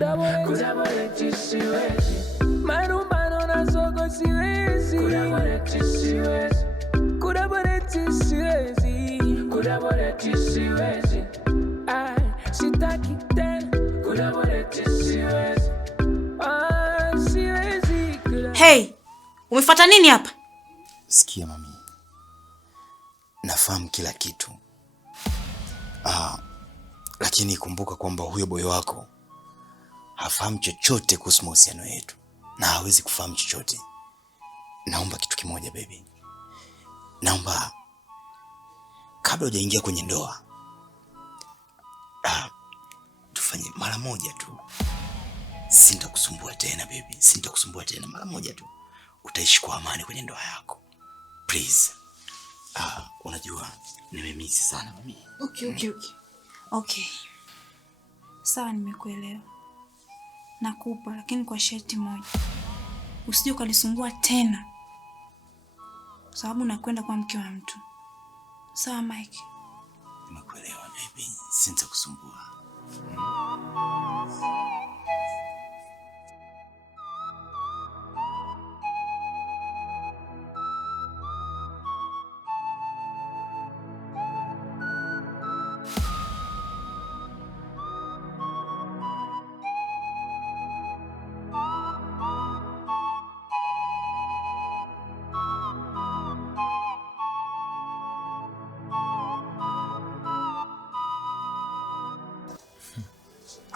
Kudabole siwezi. Marumbano na soko siwezi. Kudabole siwezi. Kudabole siwezi. Kudabole siwezi. Sitaki tena. Kudabole siwezi. Siwezi. Hey, umefuata nini hapa? Sikia mami. Nafahamu kila kitu. Lakini kumbuka kwamba huyo boy wako hafahamu chochote kuhusu mahusiano yetu na hawezi kufahamu chochote. Naomba kitu kimoja baby. Naomba kabla hujaingia kwenye ndoa tufanye mara moja tu. Sintakusumbua tena baby. Sintakusumbua tena, mara moja tu. Utaishi kwa amani kwenye ndoa yako. Please. Unajua nimemisi sana mami. Okay. Sawa, nimekuelewa. Nakupa, lakini kwa sharti moja. Usije ukanisumbua tena. Sababu nakwenda kwa mke wa mtu. Sawa Mike? Nimekuelewa baby. Sintakusumbua.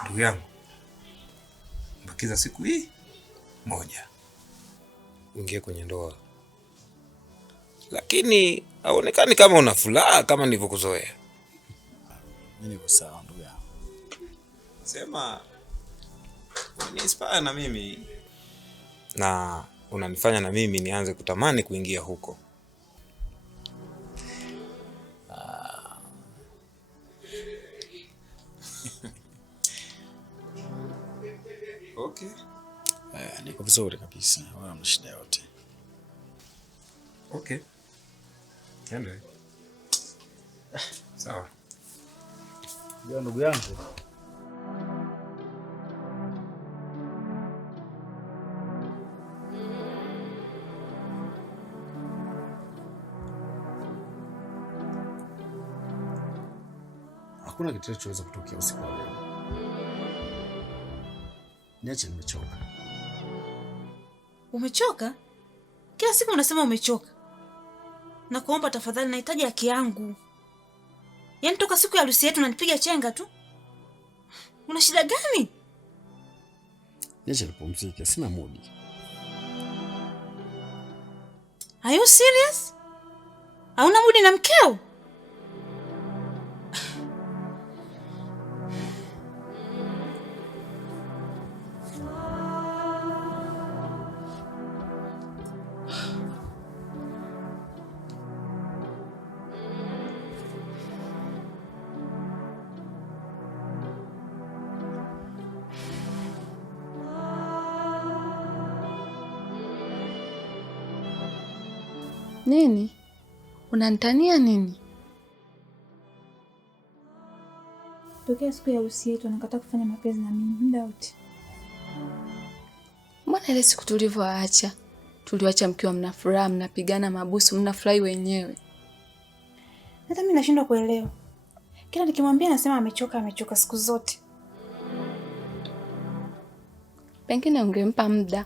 Ndugu yangu, bakiza siku hii moja uingie kwenye ndoa, lakini haonekani kama una furaha kama nilivyokuzoea. Mimi niko sawa ndugu yangu. Sema uninspire na mimi na unanifanya na mimi nianze kutamani kuingia huko. Okay. Niko vizuri kabisa. Wala mshida yote. Okay. Ndio. Sawa. Ndio ndugu yangu. Hakuna kitu kinachoweza kutokea usiku wa leo. Niache, nimechoka. Umechoka? Kila siku unasema umechoka. Na kuomba tafadhali, nahitaji haki yangu. Yaani toka siku ya harusi yetu unanipiga chenga tu. Una shida gani? Niache nipumzike, sina mood. Are you serious? Hauna mood na mkeo? Nini? Unanitania nini? Tokea siku ya harusi yetu anakataa kufanya mapenzi na mimi muda wote. Mbona ile siku tulivyoacha? Tuliacha mkiwa mna furaha, mnapigana mabusu, mnafurahi wenyewe. Hata mimi nashindwa kuelewa. Kila nikimwambia nasema amechoka siku zote. Pengine ungempa muda.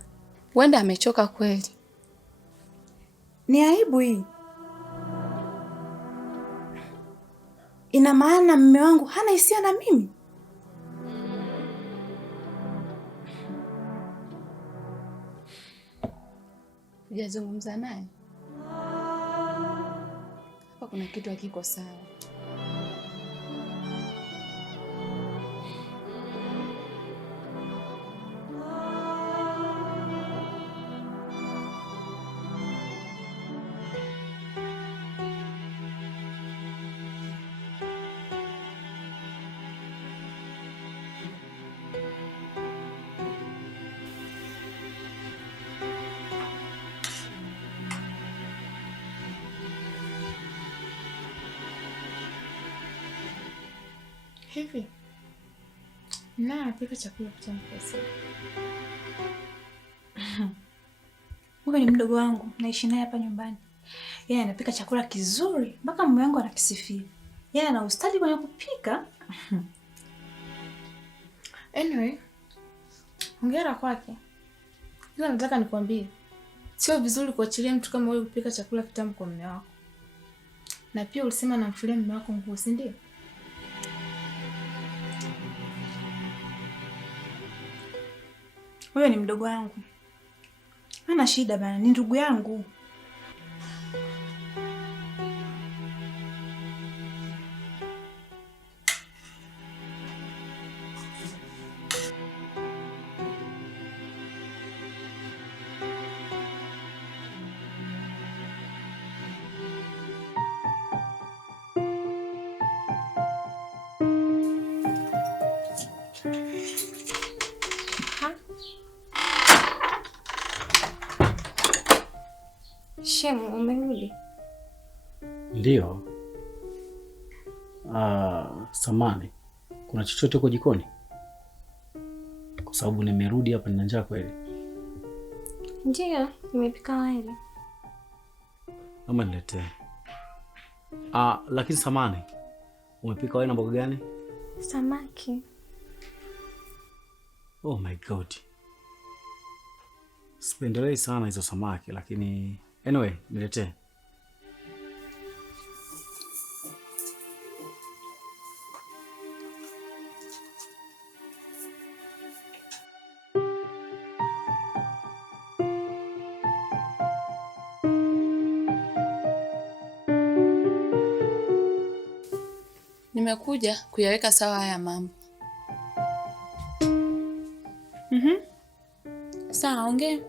Huenda amechoka kweli. Ni aibu hii. Ina maana mume wangu hana hisia na mimi? Hujazungumza naye? Hapa kuna kitu hakiko sawa. Hivi Na apika chakula kitamu kiasi. Huyo ni mdogo wangu, naishi naye hapa nyumbani. Yeye anapika chakula kizuri, mpaka mume wangu anakisifia. Yeye ana ustadi kwenye kupika. Anyway, hongera kwake. Ila nataka nikwambie, sio vizuri kuachilia mtu kama wewe kupika chakula kitamu kwa mume wako. Na pia ulisema namfulia mume wako nguo, si ndio? Huyo ni mdogo wangu. Hana shida bana, ni ndugu yangu. Shemu, umerudi? Ndio. Samani, kuna chochote huko jikoni? Kwa sababu nimerudi hapa nina njaa kweli. Ndio, nimepika wali. Ama niletee. Lakini samani, umepika wali na mboga gani? Samaki. Oh my God. Sipendelei sana hizo samaki, lakini anyway, niletee. Nimekuja kuyaweka sawa haya mambo. Sawa, ongea.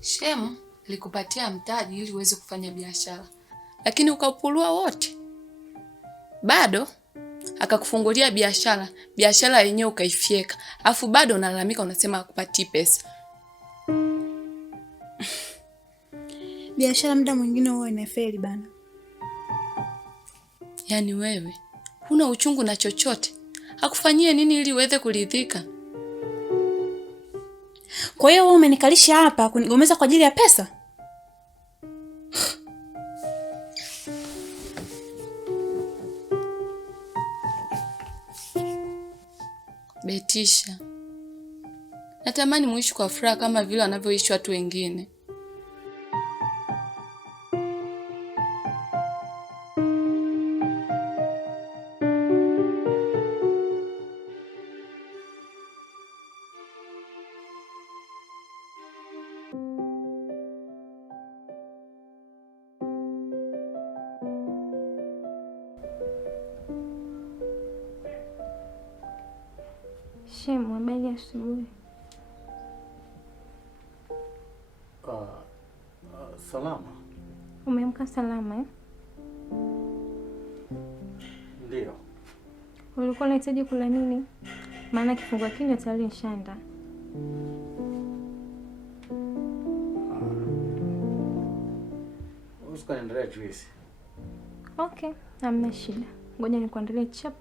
Shemu likupatia mtaji ili uweze kufanya biashara, lakini ukapulua wote. Bado akakufungulia biashara yenyewe ukaifyeka. Afu bado unalalamika unasema hakupatii pesa. Biashara muda mwingine huwa inafeli bana. Yaani wewe huna uchungu na chochote. Hakufanyie nini ili uweze kuridhika? Kwa hiyo wewe umenikalisha hapa kunigomeza kwa ajili ya pesa? Betisha, natamani muishi kwa furaha kama vile wanavyoishi watu wengine. Shemu, habari ya asubuhi. Salama. Umeamka salama eh? Ndio. Ulikuwa unahitaji kula nini? Maana kifungua kinywa tayari nishaandaa. Usikaendelee juice. Okay, hamna shida. Ngoja nikuandalie chap.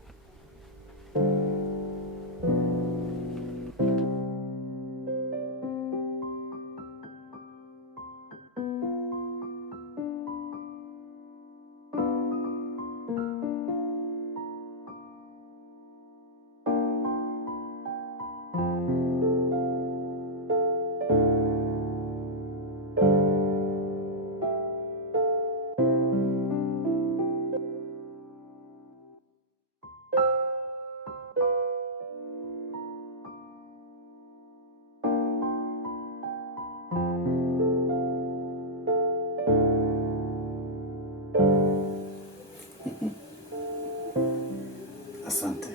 Asante.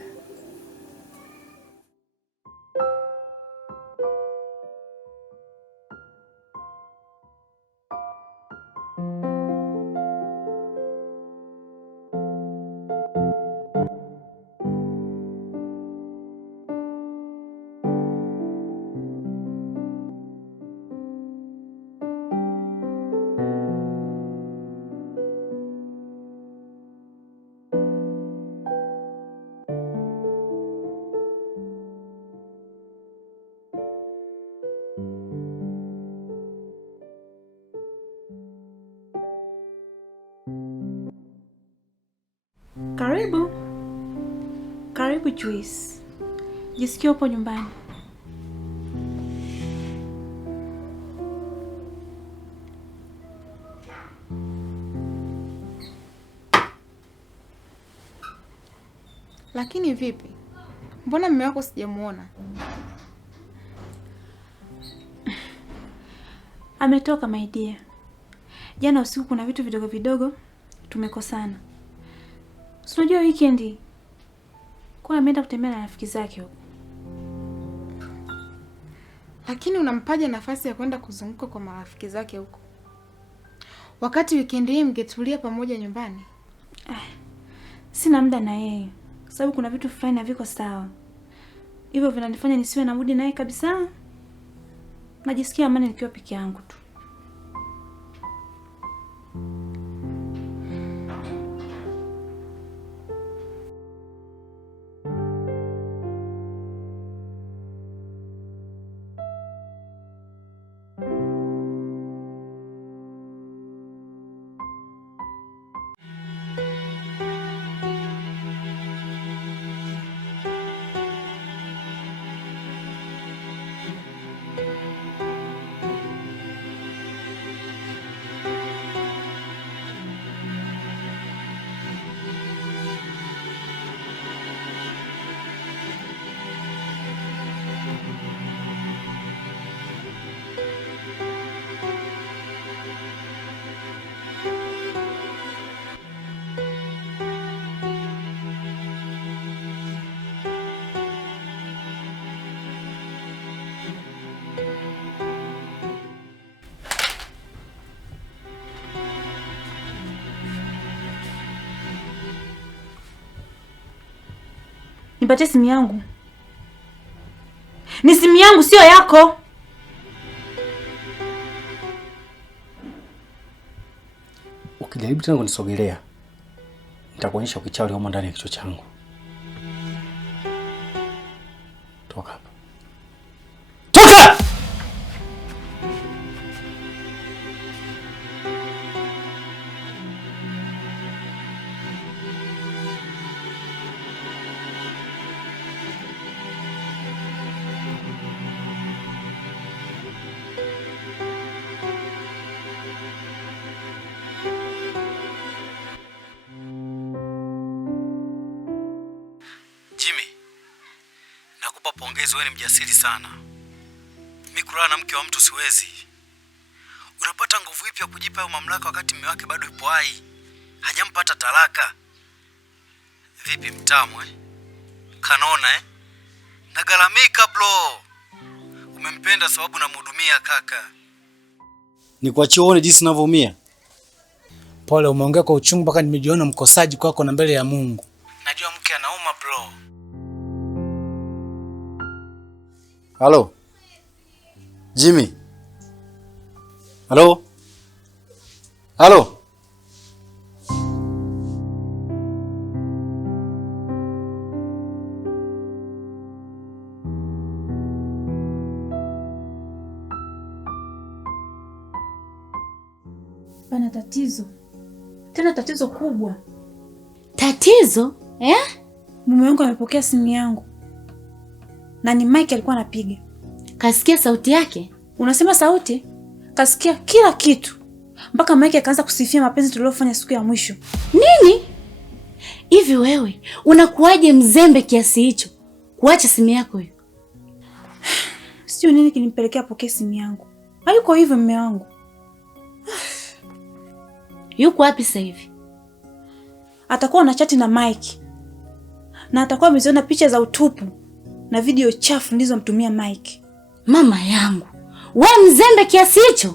Karibu. Karibu Joyce. Jisikia upo nyumbani. Lakini vipi? Mbona mume wako sijamuona? Ametoka my dear. Jana usiku kuna vitu vidogo vidogo tumekosana. Unajua weekend kwa ameenda kutembea na rafiki zake huko. Lakini unampaje nafasi ya kwenda kuzunguka kwa marafiki zake huko, wakati weekend hii mngetulia pamoja nyumbani? Sina muda na yeye, sababu kuna vitu fulani haviko sawa. Hivyo vinanifanya nisiwe na muda naye kabisa. Najisikia amani nikiwa peke yangu tu. Nipatie simu yangu. Ni simu yangu, sio yako. Ukijaribu tena kunisogelea, nitakuonyesha ukichawi humo ndani ya kichwa changu. Toka hapa. Toka! Pongezi, wewe ni mjasiri sana. Mimi kulala na mke wa mtu siwezi. Unapata nguvu ipi ya kujipa hayo mamlaka wakati mume wake bado yupo hai? Hajampata talaka. Vipi mtamu Kanona Nagalamika bro. Umempenda sababu namhudumia kaka. Nikuachie uone jinsi ninavyoumia. Pole, umeongea kwa uchungu mpaka nimejiona mkosaji kwako na mbele ya Mungu. Najua mke anauma bro. Halo. Jimmy. Halo. Halo. Pana tatizo. Tena tatizo kubwa. Tatizo? Mume wangu amepokea simu yangu. Na ni Mike alikuwa anapiga. Kasikia sauti yake? Unasema sauti? Kasikia kila kitu. Mpaka Mike akaanza kusifia mapenzi tuliyofanya siku ya mwisho. Nini? Hivi wewe unakuaje mzembe kiasi hicho? Kuacha simu yako hiyo. Sio nini kinimpelekea apokee simu yangu. Hayuko hivyo mume wangu. Yuko wapi sasa hivi? Atakuwa na chati na Mike. Na atakuwa ameziona picha za utupu na video chafu nilizomtumia Mike. Mama yangu, wewe mzembe kiasi hicho?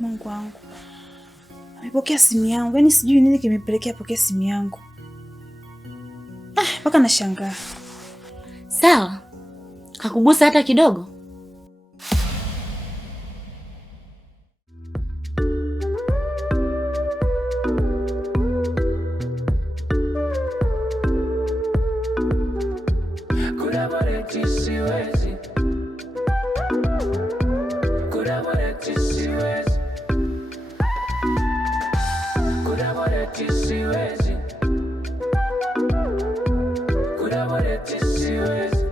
Mungu wangu. Amepokea simu yangu. Yaani sijui nini kimepelekea apokee simu yangu. Mpaka nashangaa. Sawa. Kakugusa hata kidogo? Siwezi siwezi.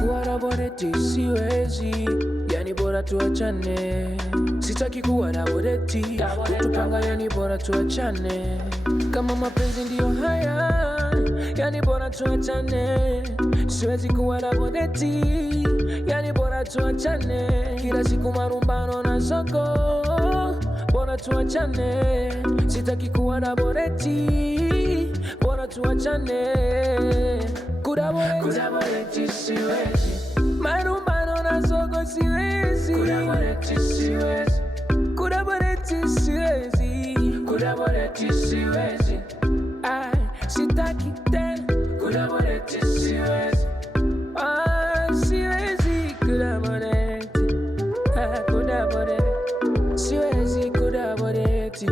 Kuwaraboreti siwezi, yani bora tuachane. Sitaki kuwaraboreti, kutupanga yani bora tuachane. Kama mapenzi ndio haya, yani bora tuachane. Siwezi kuwaraboreti, yani bora tuachane. Kila siku marumbano na zogo, bora tuachane. Sitaki kuwaraboreti, bora tuachane. Kudaboreti siwezi, marumbano na zogo siwezi. Kudaboreti siwezi, kudaboreti siwezi, kudaboreti siwezi. Sitaki tena kudaboreti siwezi. Siwezi kudaboreti, kudaboreti siwezi kudaboreti.